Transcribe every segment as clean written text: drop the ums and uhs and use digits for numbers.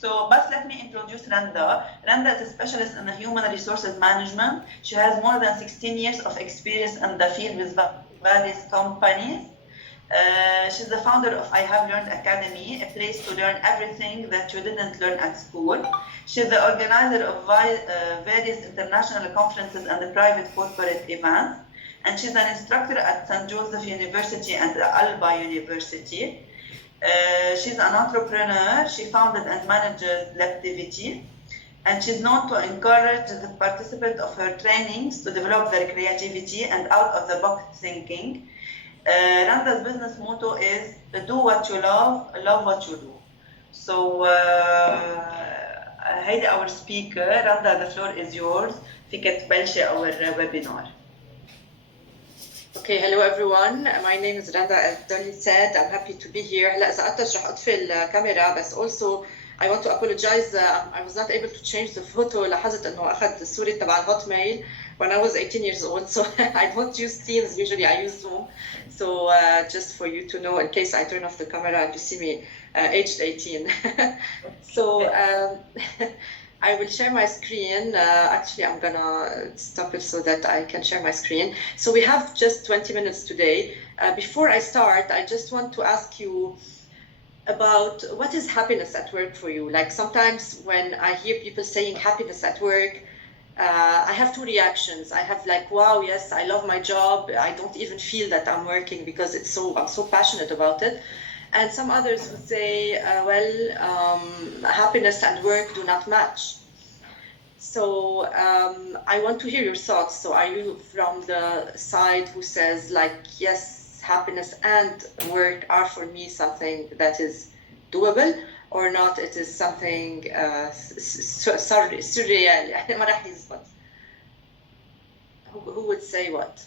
So, but let me introduce Randa. Randa is a specialist in human resources management. She has more than 16 years of experience in the field with various companies. She's the founder of I Have Learned Academy, a place to learn everything that you didn't learn at school. She's the organizer of various international conferences and private corporate events. And she's an instructor at St. Joseph University and Alba University. She's an entrepreneur. She founded and manages Lectivity, and she's known to encourage the participants of her trainings to develop their creativity and out-of-the-box thinking. Randa's business motto is do what you love what you do. So, Heidi, our speaker. Randa, the floor is yours. فيك تبلشي our webinar. Okay, hello everyone. My name is Randa, as Dolly said. I'm happy to be here. هلا إذا قدرت رح أطفي الكاميرا بس also I want to apologize. I was not able to change the photo. لاحظت إنه أخذ الصورة تبع الهوت ميل when I was 18 years old. So I don't use Teams. Usually I use Zoom. So just for you to know, in case I turn off the camera and you see me aged 18. So I will share my screen. Actually, I'm gonna stop it so that I can share my screen. So we have just 20 minutes today. Before I start, I just want to ask you about what is happiness at work for you? Like sometimes when I hear people saying happiness at work, I have two reactions. I have like, wow, yes, I love my job. I don't even feel that I'm working because I'm so passionate about it. And some others would say, happiness and work do not match. So I want to hear your thoughts. So are you from the side who says like, yes, happiness and work are for me something that is doable, or not, it is something surreal? Who would say what?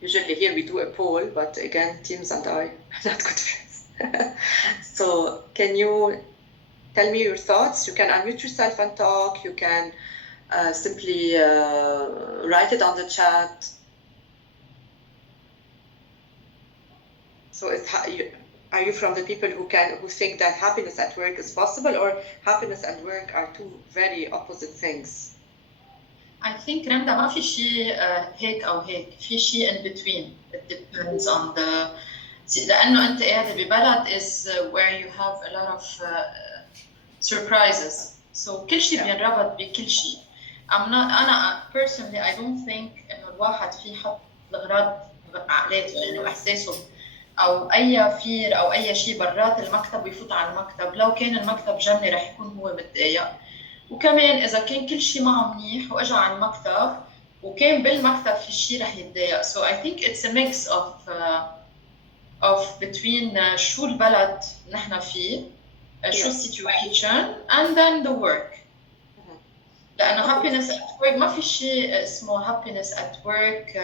Usually here we do a poll, but again, Teams and I are not good friends. So can you tell me your thoughts? You can unmute yourself and talk. You can simply write it on the chat. So are you from the people who think that happiness at work is possible, or happiness and work are two very opposite things? I think Randa ما في شيء هيك أو هيك، في شيء in between. It depends on the لأنه أنت قاعدة ببلد is where you have a lot of surprises. So كل شيء بينربط بكل شيء. أنا personally I don't think إنه الواحد في حط الأغراض بعقلاته يعني إحساسه أو أي فير أو أي شيء برات المكتب ويفوت على المكتب. لو كان المكتب جنبي رح يكون هو متضايق. وكمان إذا كان كل شيء معه منيح وإجا على المكتب وكان بالمكتب في شيء رح يتضايق. So I think it's a mix of between شو البلد نحن فيه، شو السيتويشن and then the work. لأنه happiness at work ما في شيء اسمه happiness at work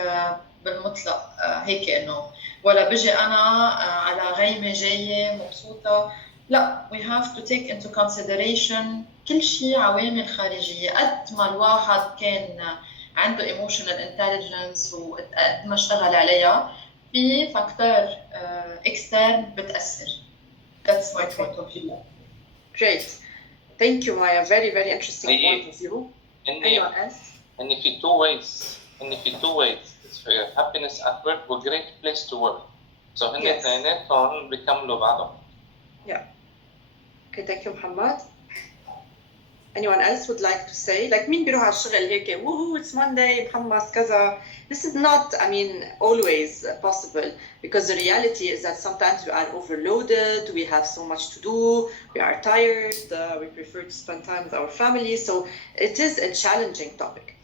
بالمطلق هيك إنه ولا بجي أنا على غيمة جاية مبسوطة. لا, we have to take into consideration كل شيء عوامل خارجية. قد ما الواحد كان عنده emotional intelligence وقد ما اشتغل عليها في فاكتور extern بتأثر. That's my point of view. Great. Thank you, Maya. Very, very interesting point of view. Anyone else? And if in two ways, it's for happiness at work a great place to work. So هن اثنيناتهم بيكملوا بعضهم. Yeah. Okay, thank you, Muhammad. Anyone else would like to say? Like مين بيروح على الشغل هيك woohoo it's Monday محمس كذا. This is not, I mean, always possible, because the reality is that sometimes we are overloaded, we have so much to do, we are tired, we prefer to spend time with our family. So it is a challenging topic.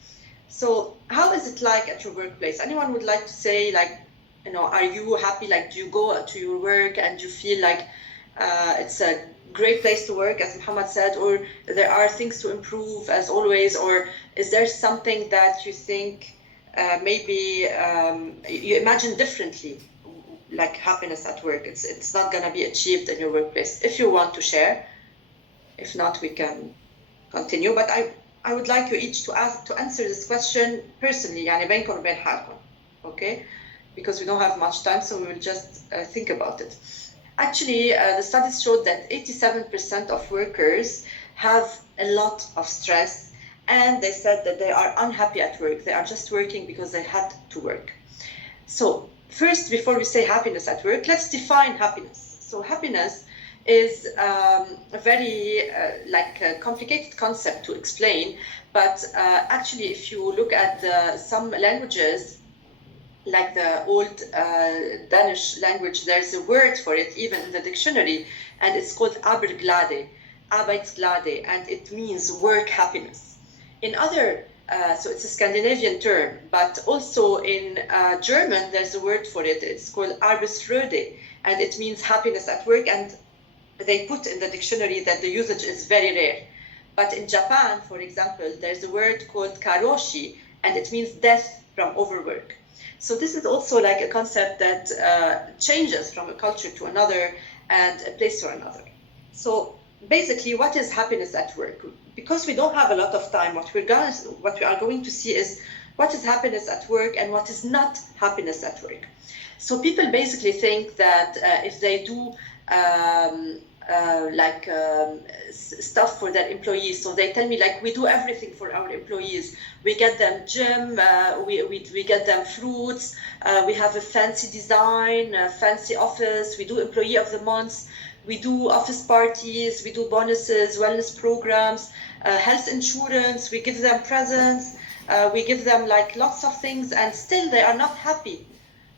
So how is it like at your workplace? Anyone would like to say, like, you know, are you happy? Like, do you go to your work and you feel like it's a great place to work, as Muhammad said, or there are things to improve as always, or is there something that you think maybe you imagine differently, like happiness at work? It's not going to be achieved in your workplace. If you want to share, if not, we can continue. But I would like you each to answer this question personally, يعني بينكم وبين حالكم, okay? Because we don't have much time, so we will just think about it. Actually, the studies showed that 87% of workers have a lot of stress, and they said that they are unhappy at work. They are just working because they had to work. So first, before we say happiness at work, let's define happiness. So happiness is a very complicated concept to explain, but actually, if you look at some languages, like the old Danish language, there's a word for it even in the dictionary, and it's called arbeidsglade, and it means work happiness. In other, so it's a Scandinavian term, but also in German, there's a word for it. It's called Arbeitsfreude, and it means happiness at work, and they put in the dictionary that the usage is very rare. But in Japan, for example, there's a word called karoshi, and it means death from overwork. So this is also like a concept that changes from a culture to another and a place to another. So basically, what is happiness at work? Because we don't have a lot of time, what we are going to see is what is happiness at work and what is not happiness at work. So people basically think that if they do stuff for their employees, so they tell me like we do everything for our employees. We get them gym, we get them fruits, we have a fancy design, a fancy office, we do employee of the month, we do office parties, we do bonuses, wellness programs, health insurance, we give them presents, we give them like lots of things, and still they are not happy.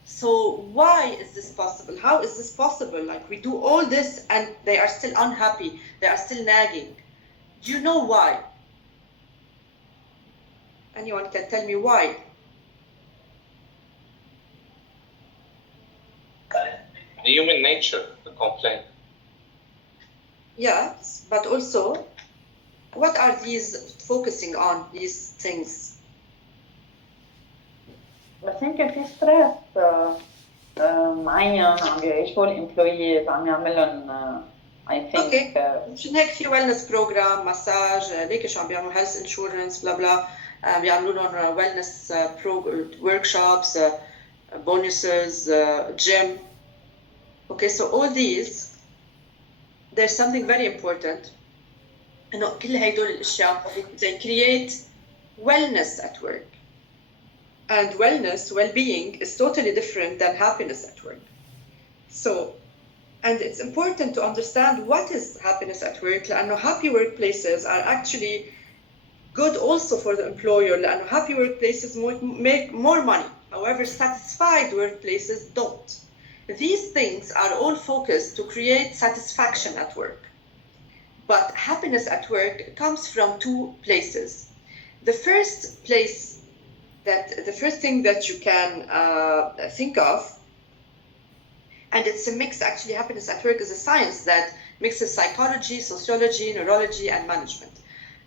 So why is this possible? How is this possible? Like we do all this and they are still unhappy. They are still nagging. Do you know why? Anyone can tell me why? Human nature to complain. Yes, but also, what are these focusing on, these things? بس يمكن في ستريس معين عم يعيشوه الامبلويز عم يعملهم I think مشان هيك في wellness program مساج ليك شو عم بيعملوا health insurance بلا بلا بيعملوا لهم wellness workshops bonuses gym. Okay, so all these, there's something very important انه كل هدول الاشياء they create wellness at work. And wellness, well-being, is totally different than happiness at work. So, and it's important to understand what is happiness at work. لأنه happy workplaces are actually good also for the employer. لأنه happy workplaces make more money. However, satisfied workplaces don't. These things are all focused to create satisfaction at work. But happiness at work comes from two places. The first thing that you can think of, and it's a mix, actually happiness at work is a science that mixes psychology, sociology, neurology, and management.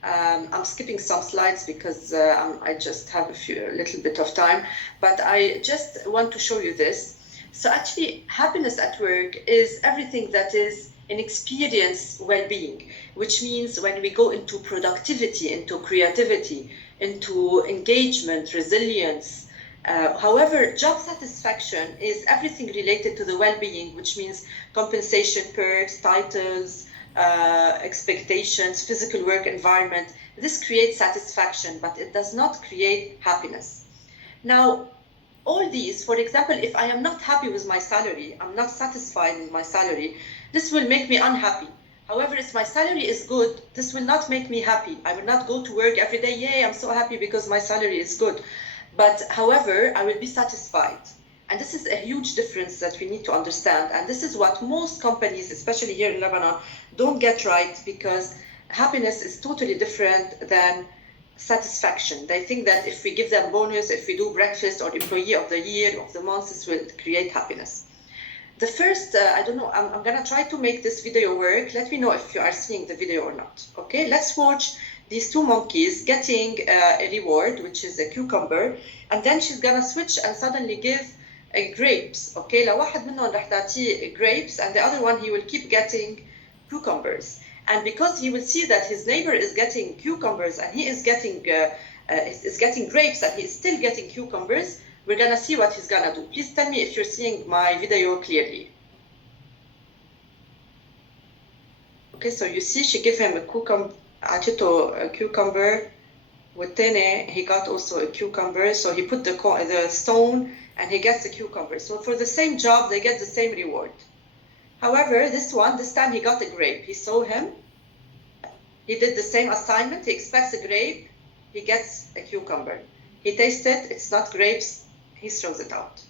I'm skipping some slides because I just have a little bit of time, but I just want to show you this. So actually happiness at work is everything that is in experience well-being, which means when we go into productivity, into creativity, into engagement, resilience. However, job satisfaction is everything related to the well-being, which means compensation, perks, titles, expectations, physical work environment. This creates satisfaction, but it does not create happiness. Now, all these, for example, if I am not happy with my salary, I'm not satisfied with my salary, this will make me unhappy. However, if my salary is good, this will not make me happy. I will not go to work every day, yay, I'm so happy because my salary is good. But however, I will be satisfied. And this is a huge difference that we need to understand. And this is what most companies, especially here in Lebanon, don't get right, because happiness is totally different than satisfaction. They think that if we give them bonus, if we do breakfast or employee of the year, of the month, this will create happiness. The first, I don't know, I'm gonna try to make this video work. Let me know if you are seeing the video or not. Okay, let's watch these two monkeys getting a reward, which is a cucumber, and then she's gonna switch and suddenly give grapes. Okay, لواحد منهم رح تعطيه grapes, and the other one he will keep getting cucumbers. And because he will see that his neighbor is getting cucumbers and he is getting grapes and he is still getting cucumbers, we're gonna see what he's gonna do. Please tell me if you're seeing my video clearly. Okay, so you see she gave him a cucumber, عطيته a cucumber, والتاني he got also a cucumber, so he put the stone and he gets a cucumber. So for the same job, they get the same reward. However, this time he got a grape. He saw him, he did the same assignment, he expects a grape, he gets a cucumber. He tastes it, it's not grapes, he throws it out.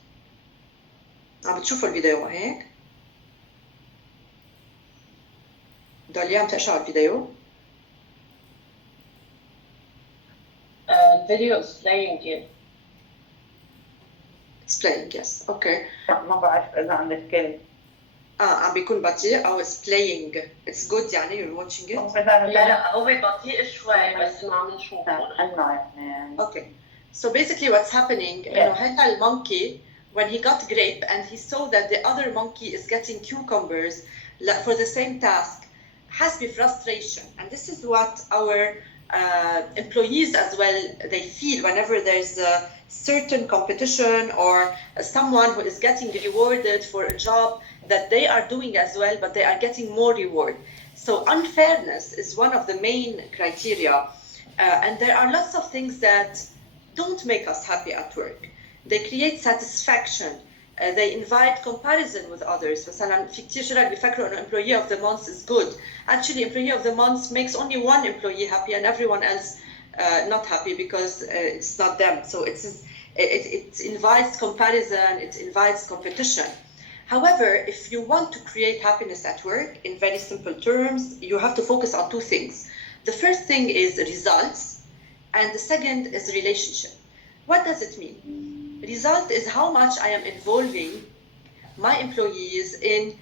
عم بتشوفوا الفيديو هيك؟ داليا عم تقشع الفيديو؟ الفيديو is playing yet. It's playing, yes. Okay. ما بعرف إذا عندك كلمة. عم بيكون بطيء أو it's playing. It's good يعني you're watching it. لا هو بطيء شوي بس ما عم نشوفه. Okay. So basically what's happening, إنه هذا المونكي when he got grape and he saw that the other monkey is getting cucumbers for the same task, has to be frustration. And this is what our employees as well, they feel whenever there's a certain competition or someone who is getting rewarded for a job that they are doing as well, but they are getting more reward. So unfairness is one of the main criteria. And there are lots of things that don't make us happy at work. They create satisfaction. They invite comparison with others. مثلا في كتير شركات بيفكروا إنه employee of the month is good. Actually, employee of the month makes only one employee happy and everyone else not happy because it's not them. So it invites comparison, it invites competition. However, if you want to create happiness at work, in very simple terms, you have to focus on two things. The first thing is results, and the second is relationship. What does it mean? Result is how much I am involving my employees in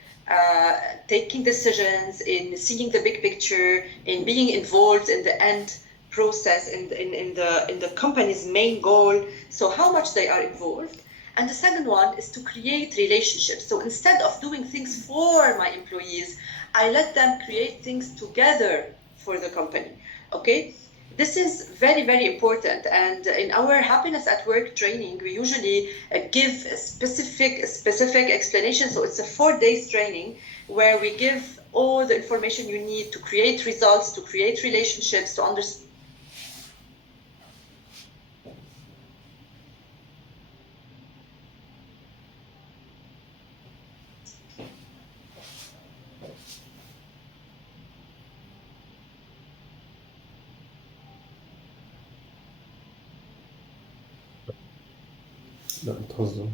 taking decisions, in seeing the big picture, in being involved in the end process, in the company's main goal. So how much they are involved. And the second one is to create relationships. So instead of doing things for my employees, I let them create things together for the company. Okay? This is very, very important. And in our happiness at work training, we usually give a specific explanation. So it's a 4 days training where we give all the information you need to create results, to create relationships, to understand. لا بتهزر.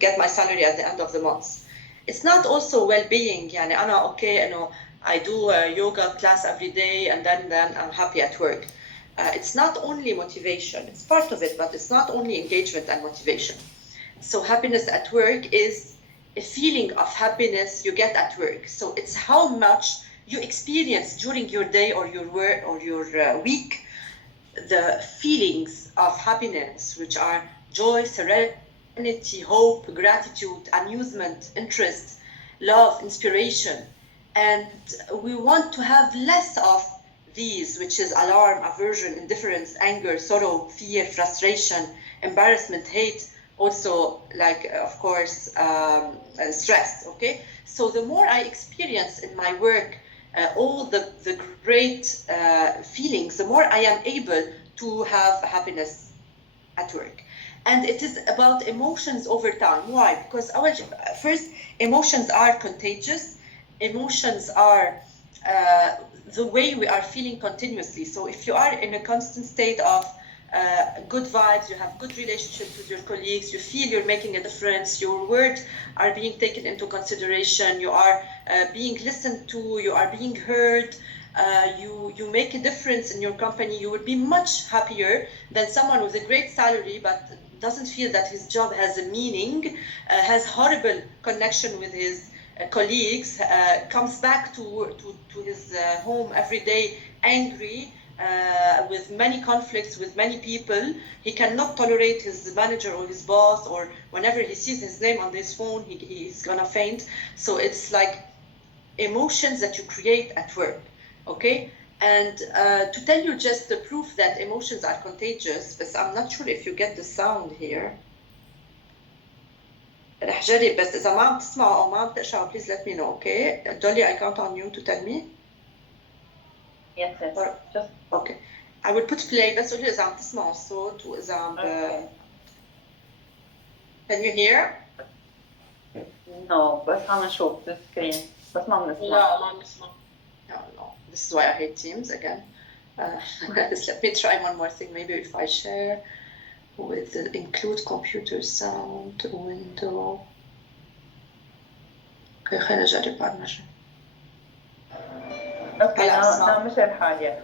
Get my salary at the end of the month. It's not also well-being. يعني أنا okay إنه I do a yoga class every day and then I'm happy at work. It's not only motivation. It's part of it, but it's not only engagement and motivation. So happiness at work is a feeling of happiness you get at work. So it's how much you experience during your day or your work or your week, the feelings of happiness, which are joy, serenity, hope, gratitude, amusement, interest, love, inspiration. And we want to have less of these, which is alarm, aversion, indifference, anger, sorrow, fear, frustration, embarrassment, hate, also like of course stress. Okay, so the more I experience in my work all the great feelings, the more I am able to have happiness at work. And it is about emotions over time. Why? Because our first, emotions are contagious. Emotions are the way we are feeling continuously. So if you are in a constant state of good vibes, you have good relationships with your colleagues, you feel you're making a difference, your words are being taken into consideration, you are being listened to, you are being heard, you make a difference in your company, you would be much happier than someone with a great salary but doesn't feel that his job has a meaning, has horrible connection with his colleagues, comes back to his home every day angry, with many conflicts with many people. He cannot tolerate his manager or his boss, or whenever he sees his name on this phone, he's gonna faint. So it's like emotions that you create at work, okay? And to tell you just the proof that emotions are contagious, but I'm not sure if you get the sound here. رح جرب بس إذا ما عم تسمعوا أو ما عم تقشعوا please let me know, okay? Dolly, I count on you to tell me. Yes, yes. Just Okay. I will put play بس قولي إذا عم تسمعوا الصوت وإذا عم Can you hear? no, بس عم نشوف السكرين بس ما عم نسمع. لا ما عم نسمع. No. This is why I hate Teams again. Let me try one more thing. Maybe if I share with include computer sound window. Okay, خلينا نجرب بعد مرة. اوكي انا مش حاليا.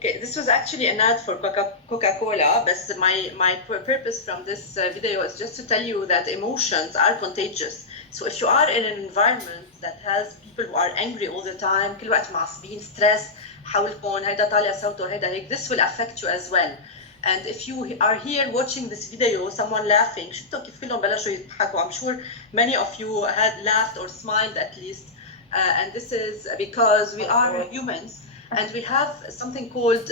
Okay, this was actually an ad for Coca-Cola, but my purpose from this video is just to tell you that emotions are contagious. So if you are in an environment that has people who are angry all the time, كل وقت معصبين, stress, حولكم, هيدا طالع صوته, هيدا هيك, this will affect you as well. And if you are here watching this video, someone laughing, شفتوا كيف كلهم بلشوا يضحكوا. I'm sure many of you had laughed or smiled at least. And this is because we are humans. And we have something called,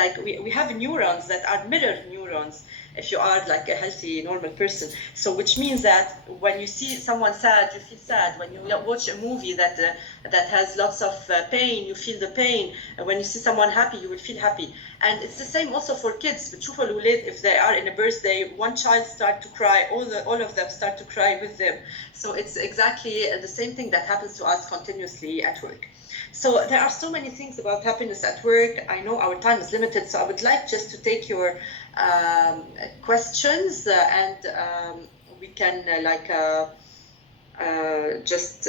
like we have neurons that are mirror neurons if you are like a healthy, normal person. So which means that when you see someone sad, you feel sad. When you watch a movie that has lots of pain, you feel the pain. And when you see someone happy, you will feel happy. And it's the same also for kids. بتشوفوا الأولاد, if they are in a birthday, one child start to cry, all of them start to cry with them. So it's exactly the same thing that happens to us continuously at work. So there are so many things about happiness at work. I know our time is limited, so I would like just to take your questions and we can just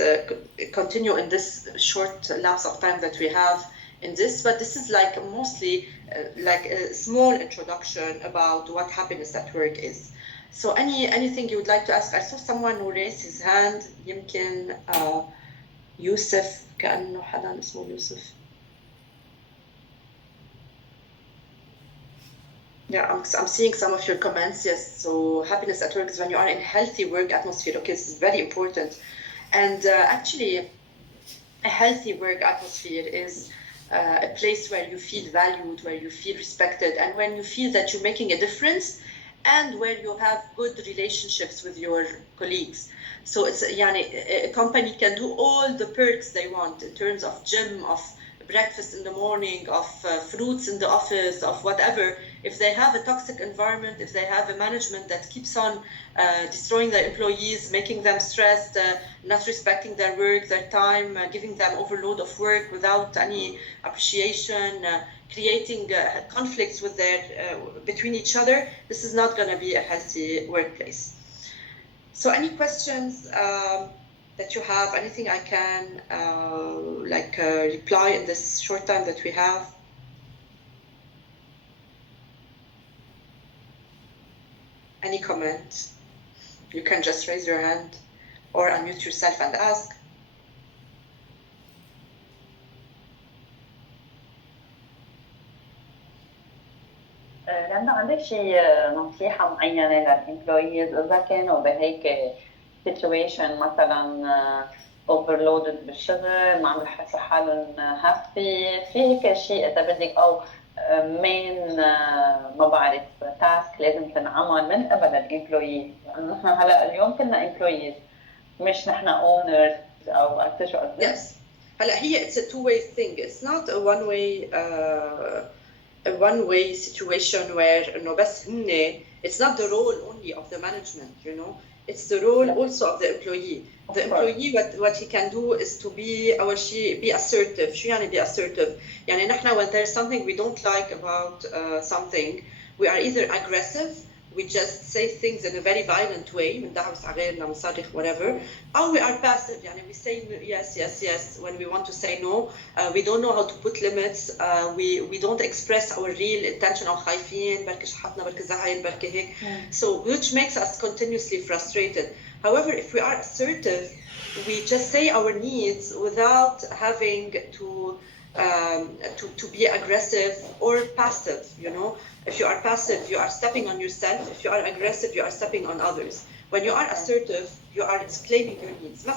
continue in this short lapse of time that we have in this. But this is like mostly like a small introduction about what happiness at work is. So anything you would like to ask? I saw someone who raised his hand. يمكن يوسف, كأنه حدا اسمه يوسف. Yeah, I'm seeing some of your comments. Yes, so happiness at work is when you are in a healthy work atmosphere. Okay, this is very important. And actually, a healthy work atmosphere is a place where you feel valued, where you feel respected, and when you feel that you're making a difference, and where you have good relationships with your colleagues. So it's a company can do all the perks they want in terms of gym, of breakfast in the morning, of fruits in the office, of whatever. If they have a toxic environment, if they have a management that keeps on destroying their employees, making them stressed, not respecting their work, their time, giving them overload of work without any appreciation, creating conflicts with between each other, this is not going to be a healthy workplace. So any questions that you have, anything I can reply in this short time that we have? Any comment? You can just raise your hand or unmute yourself and ask. رندا عندك شيء نصيحة معينة للإمبلويز إذا كانوا بهيك situation مثلا overloaded بالشغل، ما عم بحسوا حالهم happy، في هيك شيء إذا بدك أو main ما بعرف task لازم تنعمل من قبل الإمبلويز، لأنه نحن هلا اليوم كنا employees مش نحن owners أو أكتشوا قصدي. Yes. هلا هي it's a two-way thing. It's not a one-way situation where no بس هن. It's not the role only of the management, you know. It's the role also of the employee. The employee what he can do is to be أول شيء be assertive. شو يعني be assertive؟ يعني نحن when there's something we don't like about something, we are either aggressive, we just say things in a very violent way, بندعوس على غيرنا بنصرخ whatever, or we are passive. يعني we say yes when we want to say no. We don't know how to put limits. We don't express our real intention. أو خايفين بركي شحطنا بركي زعل بركي هيك. So which makes us continuously frustrated. However, if we are assertive, we just say our needs without having to be aggressive or passive, you know. If you are passive, you are stepping on yourself. If you are aggressive, you are stepping on others. When you are assertive, you are explaining your needs.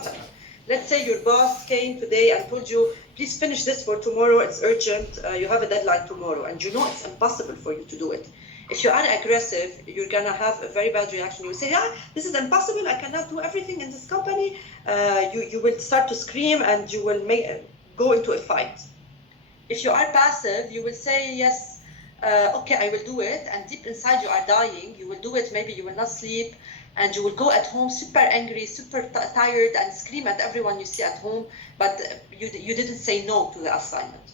Let's say your boss came today and told you, please finish this for tomorrow, it's urgent, you have a deadline tomorrow, and you know it's impossible for you to do it. If you are aggressive, you're gonna have a very bad reaction. You say, this is impossible, I cannot do everything in this company. You will start to scream and you will go into a fight. If you are passive, you will say, yes, okay, I will do it, and deep inside you are dying. You will do it, maybe you will not sleep, and you will go at home super angry, super tired, and scream at everyone you see at home, but you didn't say no to the assignment.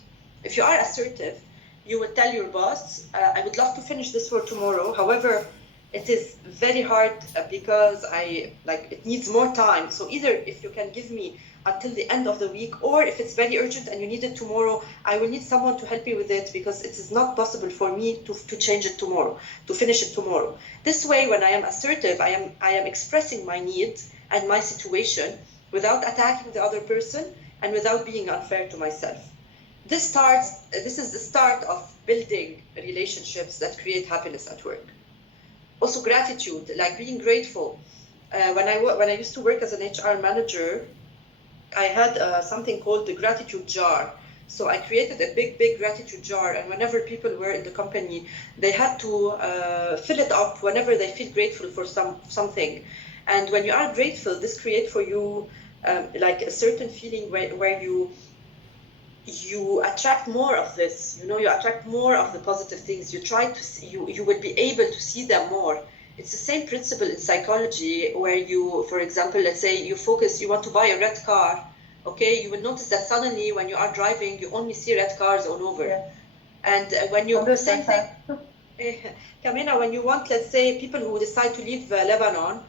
If you are assertive, you will tell your boss, I would love to finish this for tomorrow, however, it is very hard because it needs more time. So either if you can give me until the end of the week, or if it's very urgent and you need it tomorrow, I will need someone to help me with it because it is not possible for me to change it tomorrow, to finish it tomorrow. This way, when I am assertive, I am expressing my needs and my situation without attacking the other person and without being unfair to myself. This is the start of building relationships that create happiness at work. Also gratitude, like being grateful. When I used to work as an HR manager, I had something called the gratitude jar. So I created a big gratitude jar, and whenever people were in the company, they had to fill it up whenever they feel grateful for something. And when you are grateful, this creates for you like a certain feeling where you attract more of this, you know, you attract more of the positive things. You try to see, you will be able to see them more. It's the same principle in psychology where you, for example, let's say you want to buy a red car, okay, you will notice that suddenly when you are driving, you only see red cars all over. Yeah. And when you, the same thing, Kamina, when you want, let's say, people who decide to leave Lebanon,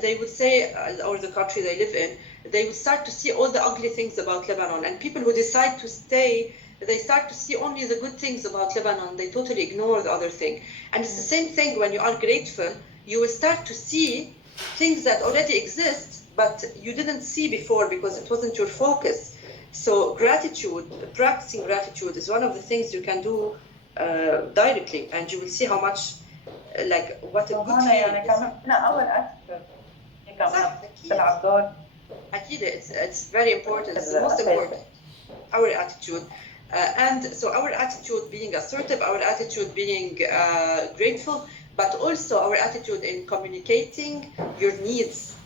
they would say, or the country they live in, they would start to see all the ugly things about Lebanon. And people who decide to stay, they start to see only the good things about Lebanon. They totally ignore the other thing. And it's the same thing when you are grateful. You will start to see things that already exist, but you didn't see before because it wasn't your focus. So gratitude, practicing gratitude is one of the things you can do directly, and you will see how much, like, what a good feeling. It's very important. It's the most important. Our attitude. And so our attitude being assertive, our attitude being grateful, but also our attitude in communicating your needs.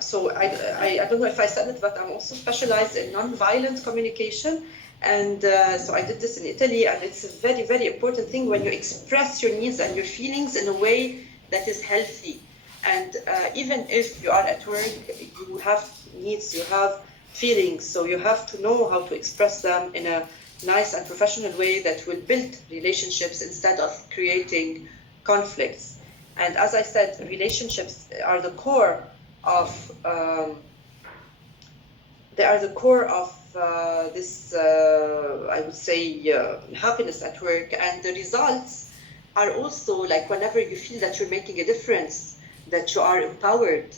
So I don't know if I said it, but I'm also specialized in non-violent communication. And so I did this in Italy, and it's a very, very important thing when you express your needs and your feelings in a way that is healthy. And even if you are at work, you have needs, you have feelings, so you have to know how to express them in a nice and professional way that will build relationships instead of creating conflicts. And as I said, relationships are the core of this, I would say, happiness at work. And the results are also like whenever you feel that you're making a difference, that you are empowered.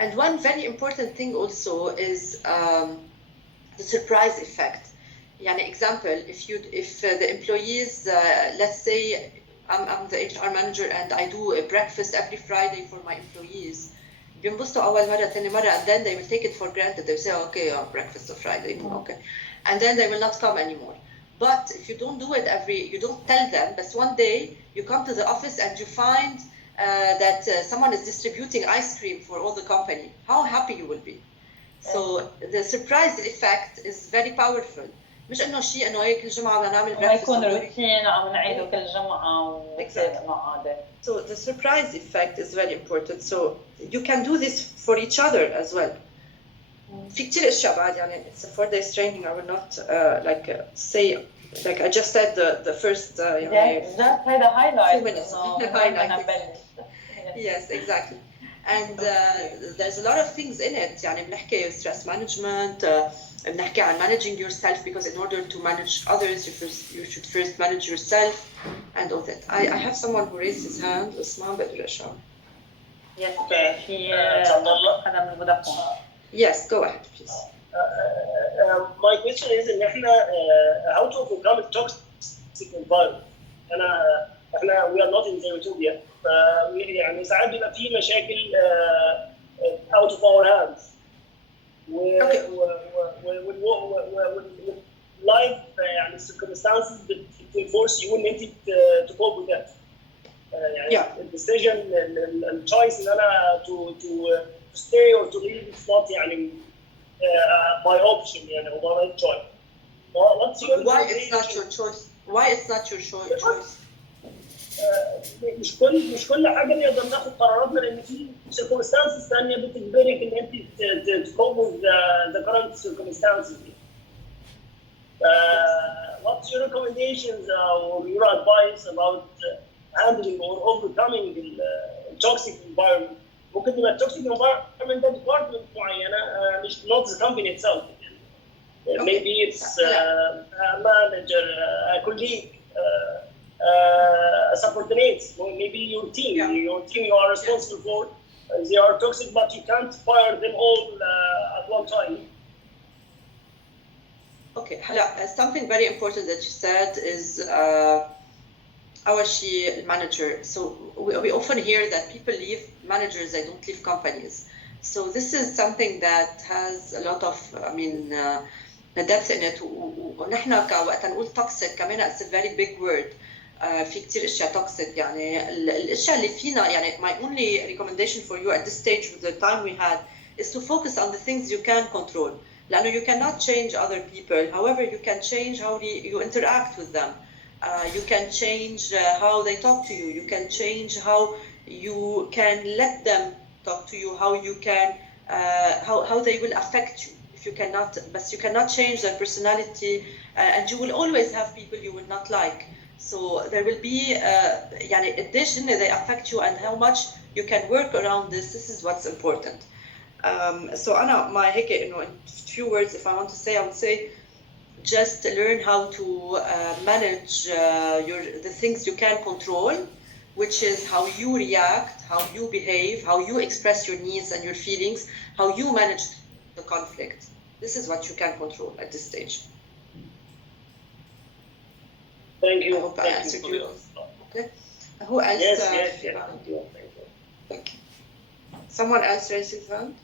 And one very important thing also is the surprise effect. Yani example, if the employees, let's say I'm the HR manager and I do a breakfast every Friday for my employees. بينبسطوا أول مرة ثاني مرة, and then they will take it for granted. They say, okay, breakfast on Friday, okay, and then they will not come anymore. But if you don't do it you don't tell them, but one day you come to the office and you find that someone is distributing ice cream for all the company, how happy you will be. So the surprise effect is very powerful. مش انه شيء انه هيك كل جمعه بدنا نعمل ما يكون روتين عم نعيده كل جمعه ونصير معاده. So the surprise effect is very important. So you can do this for each other as well. في كتير اشياء بعد يعني it's a 4-day training. I will not say like I just said the first يعني just هيدا highlight. 2 minutes. Yes, exactly. And there's a lot of things in it. يعني بنحكي stress management. بنحكي عن managing yourself, because in order to manage others you should first manage yourself and all that. I have someone who raised his hand. اسمع بقدر اشرح. Yes, في حدا من فودافون. Yes, go ahead please. My question is ان احنا how to overcome the toxic environment. احنا we are not in utopia. يعني ساعات بيبقى في مشاكل out of our hands. life يعني circumstances بتفورس you ان انت to cope with that. يعني الديسيجن التشويس ان انا to stay or to leave is not يعني my option يعني or my choice. What's your why it's not your choice? Why it's not your choice? مش كل حاجه نقدر ناخد قراراتنا, لان في circumstances ثانيه بتجبرك ان انت cope with the current circumstances. What's your recommendations or your advice about handling or overcoming the toxic environment? ممكن تبقى toxic environment ده department معينه, مش not the company itself. Maybe it's a manager, a colleague. Subordinates, maybe your team you are responsible for, they are toxic, but you can't fire them all at one time. Okay, something very important that you said is our manager. So we often hear that people leave managers, they don't leave companies. So this is something that has a lot of, depth in it. ونحن وقت نقول toxic كمان it's a very big word. في كتير اشياء toxic. يعني الاشياء اللي فينا يعني my only recommendation for you at this stage with the time we had is to focus on the things you can control. لأنه you cannot change other people. However, you can change how you interact with them. You can change how they talk to you. You can change how you can let them talk to you. How you can how they will affect you. If you cannot, but you cannot change their personality, and you will always have people you will not like. So there will be additionally they affect you, and how much you can work around this. This is what's important. So أنا my هيك إنه in few words, if I want to say, I would say just learn how to manage the things you can control, which is how you react, how you behave, how you express your needs and your feelings, how you manage the conflict. This is what you can control at this stage. Thank you. I hope I answered you. Okay. Who else? Yes. Thank you. Someone else raised his hand?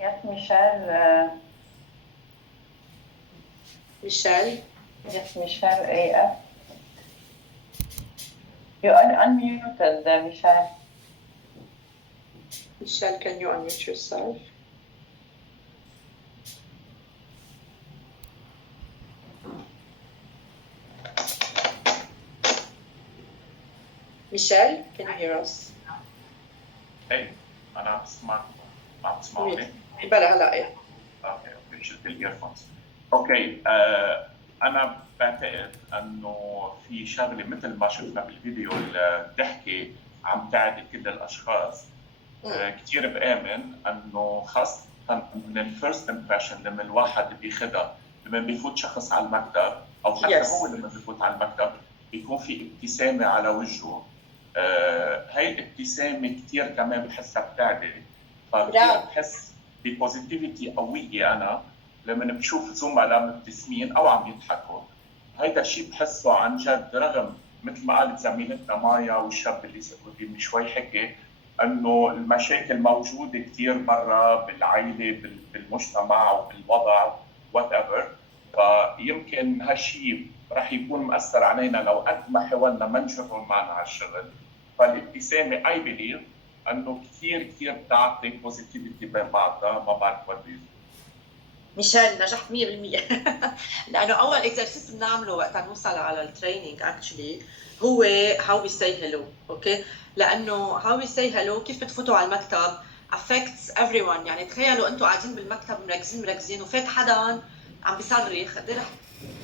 Yes, Michelle. Michelle. Yes, Michelle AF. You are unmuted, Michelle. Michelle, can you unmute yourself? Michelle, can you hear us? ايه انا عم بسمعكم. عم تسمعوني؟ بلا هلا ايه. اوكي شلت الايرفونز. اوكي انا بعتقد انه في شغله مثل ما شفنا بالفيديو الضحكه عم تعدي كل الاشخاص. كثير بآمن انه خاصه من الفيرست امبريشن لما الواحد بياخذها لما بيفوت شخص على المكتب او حتى هو لما بيفوت على المكتب بيكون في ابتسامه على وجهه. هاي الابتسامه كثير كمان بحسها بتعدل، فكثير بحس ببوزيتيفيتي قويه انا لما بشوف زملاء مبتسمين او عم يضحكوا. هيدا الشيء بحسه عن جد، رغم مثل ما قالت زميلتنا مايا والشاب اللي من شوي حكي انه المشاكل موجوده كثير برا بالعائله بالمجتمع وبالوضع وات ايفر، فيمكن هالشيء رح يكون مأثر علينا لو قد ما حاولنا ما نجرب معنا على الشغل. فالابتسامه اي بليف انه كثير بتعطي بوزيتيفيتي بين بعضها. ما بعرف وات ميشيل نجحت 100%. لانه اول اكزرسيس بنعمله وقت نوصل على التريننج اكشلي هو هاو وي سي هيلو. اوكي، لانه هاو وي سي هيلو كيف بتفوتوا على المكتب affects everyone. يعني تخيلوا انتم قاعدين بالمكتب مركزين وفات حدا عم بيصرخ، قد ايه رح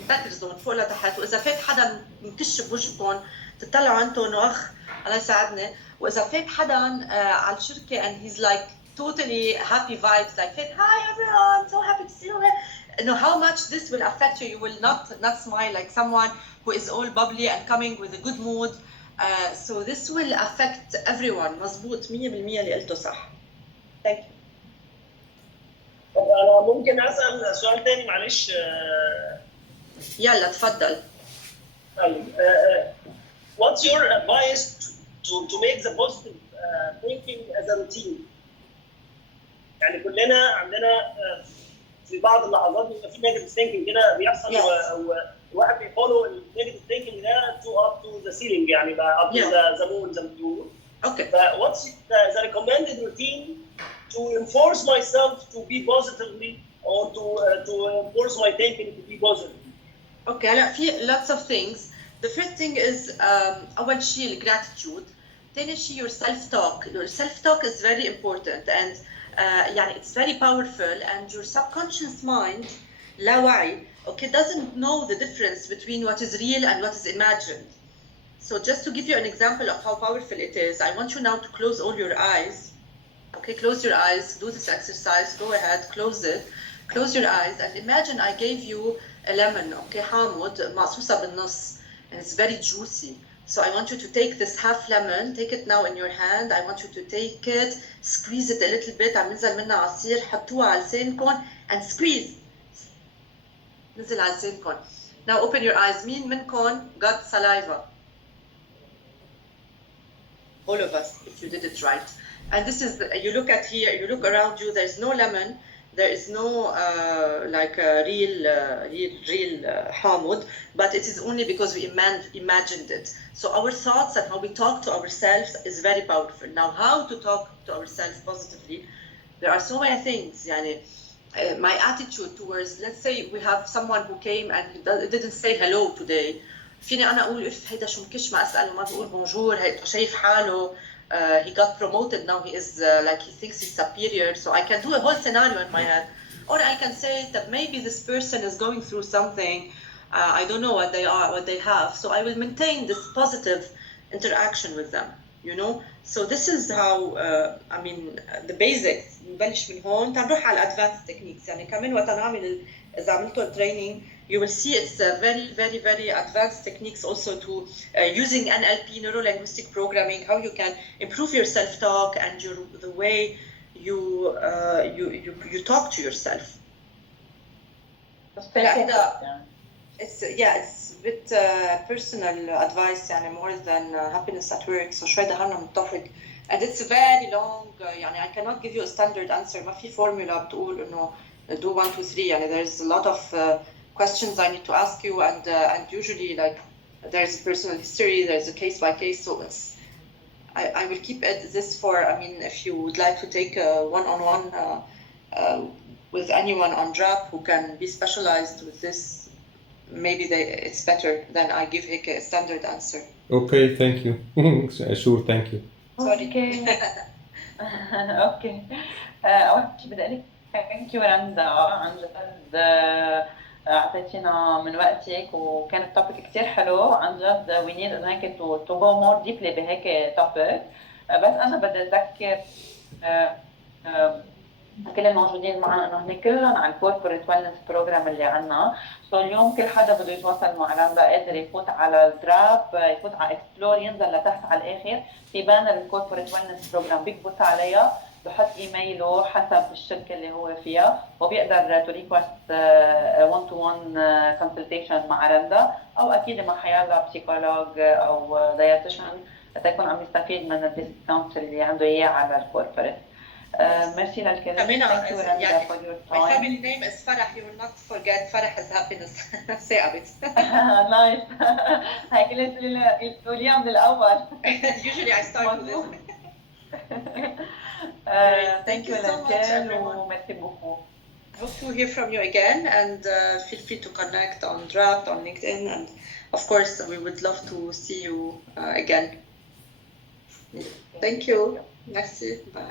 تترزوا من فوق لتحت، واذا فات حدا مكش بوجهكم تطلعوا انتم انه اخ الله يساعدنا، واذا فات حدا على الشركه and he's like totally happy vibes, like hi everyone, so happy to see you here. You know how much this will affect you. You will not smile like someone who is all bubbly and coming with a good mood. So this will affect everyone. مزبوط 100% اللي قلته صح. Thank you. أنا ممكن أسأل سؤال تاني معلش؟ يلا تفضل. طيب what's your advice to make the positive thinking as a routine؟ يعني كلنا عندنا في بعض اللحظات بيبقى في نيجاتيف ثينكينج كده بيحصل، وواحد بيفولو النيجاتيف ثينكينج ده up to the ceiling، يعني بقى up to the moon زي ما بيقولوا. Okay. What's the recommended routine to enforce myself to be positively or to enforce my thinking to be positive? Okay, هلا في lots of things. The first thing is أول شيء gratitude. ثاني شيء your self-talk. Your self-talk is very important and يعني it's very powerful, and your subconscious mind لا وعي okay doesn't know the difference between what is real and what is imagined. So just to give you an example of how powerful it is, I want you now to close all your eyes. Okay, close your eyes, do this exercise, go ahead, close your eyes and imagine I gave you a lemon, okay, حامض مقصوصة بالنص, and it's very juicy. So I want you to take this half lemon, take it now in your hand. I want you to take it, squeeze it a little bit. عم ينزل منها عصير، حطوها على لسانكم and squeeze. نزل على لسانكم. Now open your eyes. مين منكم got saliva? All of us, if you did it right. And this is, you look at here, you look around you, there's no lemon. There is no like real hamud, but it is only because we imagined it. So our thoughts and how we talk to ourselves is very powerful. Now, how to talk to ourselves positively? There are so many things. Yani, my attitude towards, let's say we have someone who came and he didn't say hello today. فيني أنا أقول إف هيدا شو مكش ما أسأله ما بقول bonjour هيدا شايف حاله. He got promoted, now he is like he thinks he's superior, so I can do a whole scenario in my head. Or I can say that maybe this person is going through something, I don't know what they are, what they have, so I will maintain this positive interaction with them, you know. So this is how I mean the basics. نبلش من هون تنروح على advanced techniques. يعني كمان وقت نعمل إذا عملتوا training you will see it's very advanced techniques also to using NLP, neuro-linguistic programming, how you can improve your self-talk and the way you talk to yourself. It's a bit personal advice يعني more than happiness at work. So شوي دهرنا متفق. And it's very long. يعني I cannot give you a standard answer. ما في formula بتقول إنه do 1 2 3. يعني there's a lot of questions I need to ask you, and usually like there's a personal history, there's a case by case, so I will keep this for, I mean, if you would like to take a one-on-one with anyone on DRAP who can be specialized with this, maybe it's better than I give هيك a standard answer. Okay, thank you. Sure, thank you. Sorry. اوكي اول شيء بدي اقول لك ثانك يو رندا، عن جد اعطيتينا من وقتك وكان التوبيك كثير حلو عن جد. وي نيد هيك تو جو مور ديبلي بهيك توبيك. بس انا بدي اذكر كل الموجودين معنا انه هن كلهم على الكوربوريت ويلنس بروجرام اللي عندنا. سو اليوم كل حدا بده يتواصل مع رندا قادر يفوت على الدراب، يفوت على اكسبلور، ينزل لتحت على الاخر في بانر الكوربوريت ويلنس بروجرام، بيكبس عليها، بحط ايميله حسب الشركه اللي هو فيها، وبيقدر تو ريكوست 1 تو 1 كونسلتيشن مع رندا، او اكيد مع حيالله بسيكولوج او دايتيشن تكون عم يستفيد من الديسكاونت اللي عنده اياه على الكوربوريت. Merci للكل. Amina, Thank you Randa for your my time. family name is Farah. You will not forget Farah is happiness. Say a bit. Nice. هيك لازم تقوليها من الأول. Usually I start with this. Thank you so much, للكل everyone. وميرسي بوكو. Hope to hear from you again, and feel free to connect on Draft, on LinkedIn, and of course we would love to see you again. Thank you. Merci. Bye.